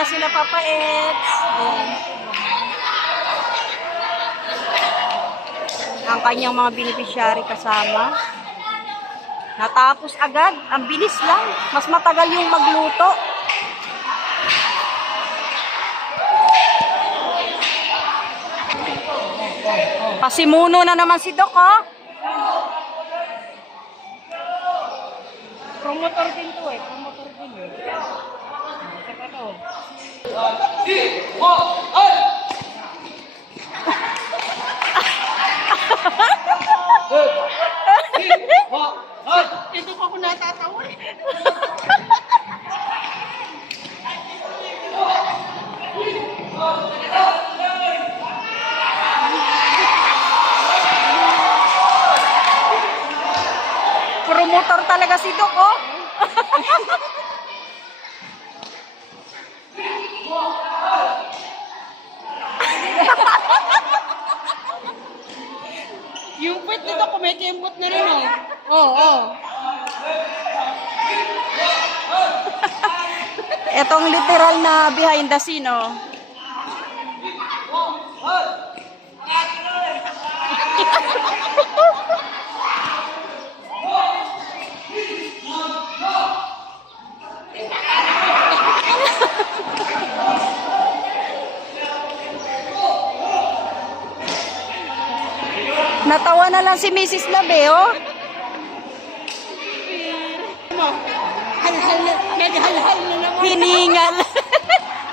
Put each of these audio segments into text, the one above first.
na sila papait. Ang kanyang mga beneficiary kasama. Natapos agad. Ang bilis lang. Mas matagal yung magluto. Pasimuno na naman si Doc, oh. Promotor din to eh. Promotor din eh. Saka to. Ito ko natatawa eh. Promotor talaga si Doc, oh. Yung puwet nito, kumikembot na rin, oh. Oo. Etong literal na behind the scene, oh. Natawa na lang si Mrs. Labe, oh. Hal-hal na, nag-hal-hal na naman. Hiningal.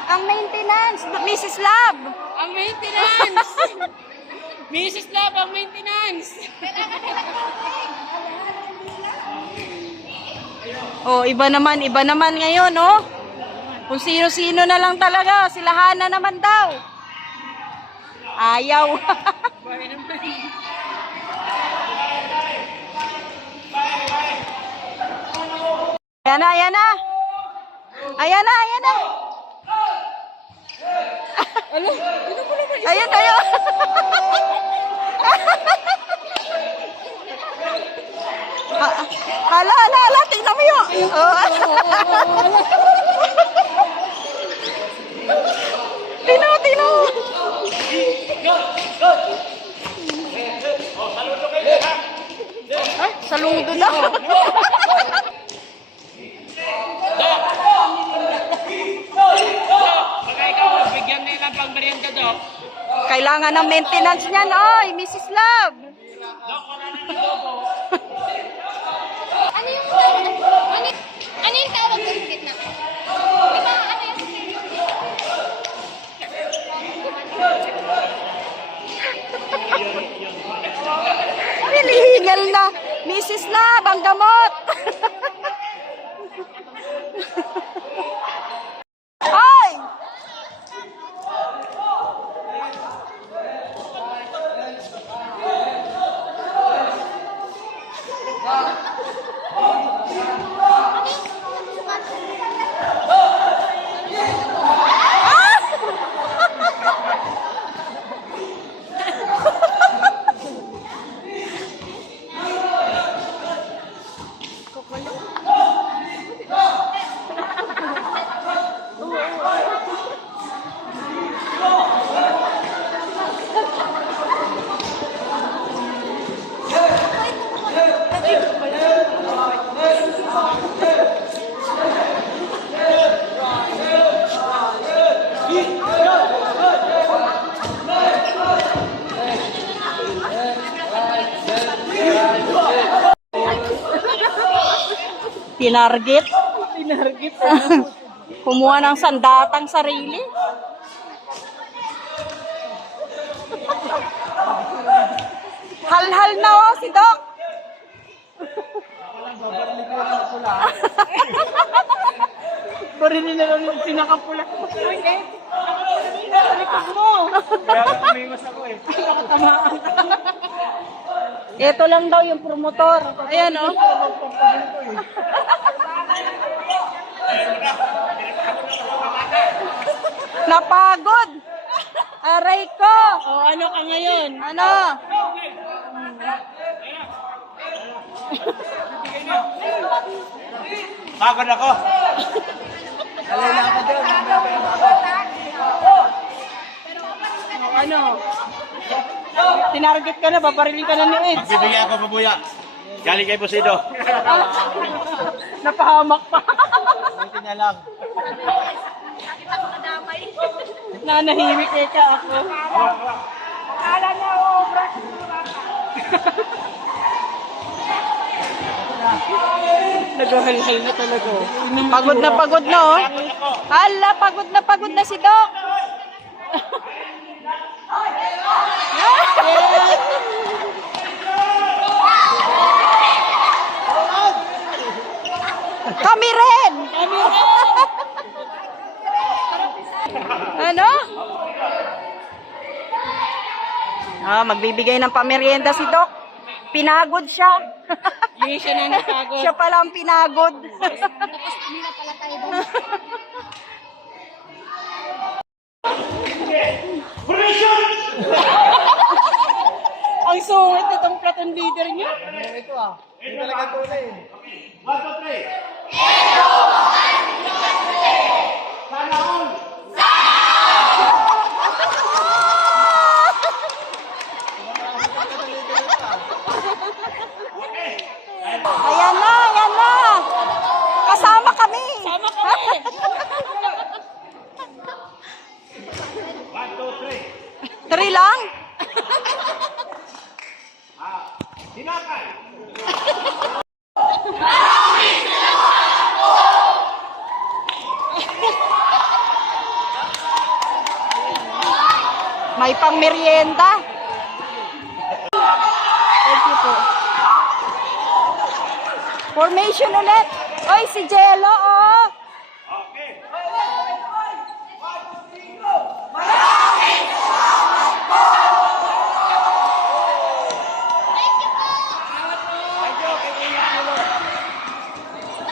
Ang maintenance, Mrs. Lab. Ang maintenance. Mrs. Love, ang maintenance. Oh, iba naman ngayon, oh. Kung sino-sino na lang talaga, silahan na naman daw. Ayaw. Ayan na, ayan na. Ayan na, ayan na. Ayan, ayan. Hala, tingnan mo yun. Tino. Ay, saludo na. Baka ikaw, bigyan nila pang merienda, Doc. Kailangan ng maintenance niyan, oy, Mrs. Love. Ano yung tawag ko yung gitna? Diba, ano yung Hinihingal na. Mrs. Love, ang gamot. Ay! Tinarget. Kumuha ng sandatang sarili. Hal-hal na, oh, si Doc. Barilin na lang yung pinakapula. Uy, eh. Likod mo. Kaya umiwas ako eh. Nakatamaan. Ito lang daw yung promotor. Ayan, oh. Napagod. Aray ko. O, ano ka ngayon? Ano? Pagod ako. Alala ako doon. Ano? Tinarget ka na, babarilin ka na ni Ed. Bibigyan ako pabuya. Galing kay Posido. Napahamak pa. Buti na lang. Nanahimik eh ka ako. Akala niya obra. Nagahalhal na talaga. Pagod na oh. Hala, pagod na si Doc. Kami rin. Ano? Magbibigay ng pamerienda si Doc. Pinagod siya. Hindi siya na napagod. Siya pala ang pinagod. Tapos kanina pala tayo doon. Ang sungit itong platoon leader niya. Hindi talaga tunay. 1, 2, 3. Ayan na. Kasama kami. Sama kami. 1, 2, 3. 3 lang? Sinakay. May pang merienda. Thank you po. Formation ulit. Oy, si Jello, oh. Okay.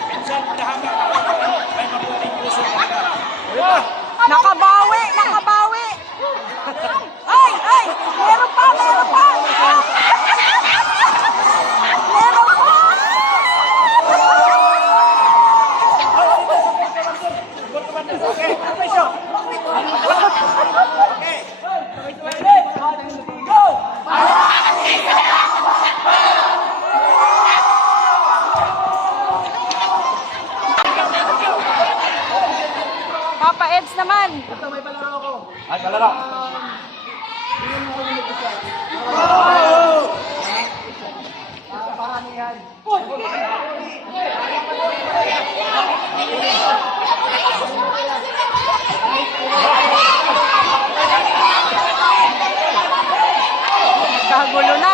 Minsan, nahamak ako. May mabuting puso talaga. Nakabawi. Ay, meron pa. Meron pa. Papa Eds naman. Ay, palaro. Kagulo na.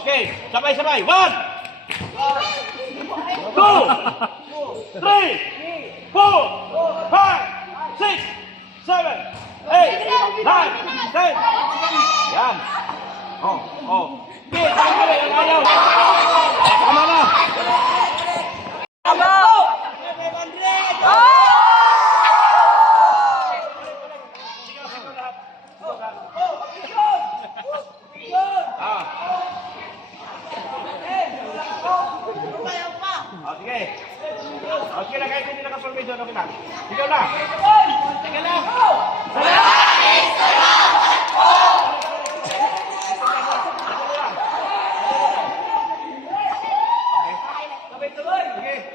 Okay, sabay-sabay. 1, 2, 3, 4, 5, 6, 7, 8, 9, 10. Yan. Okay, sabay-sabay. Ang ayaw. Tama na. Tama. Ah. Sige. Okay na kahit hindi naka-formation, okay na. Sigaw na. Sigaw na.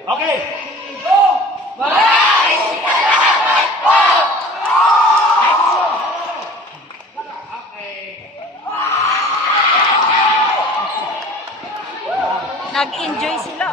Okay. Nag-enjoy sila.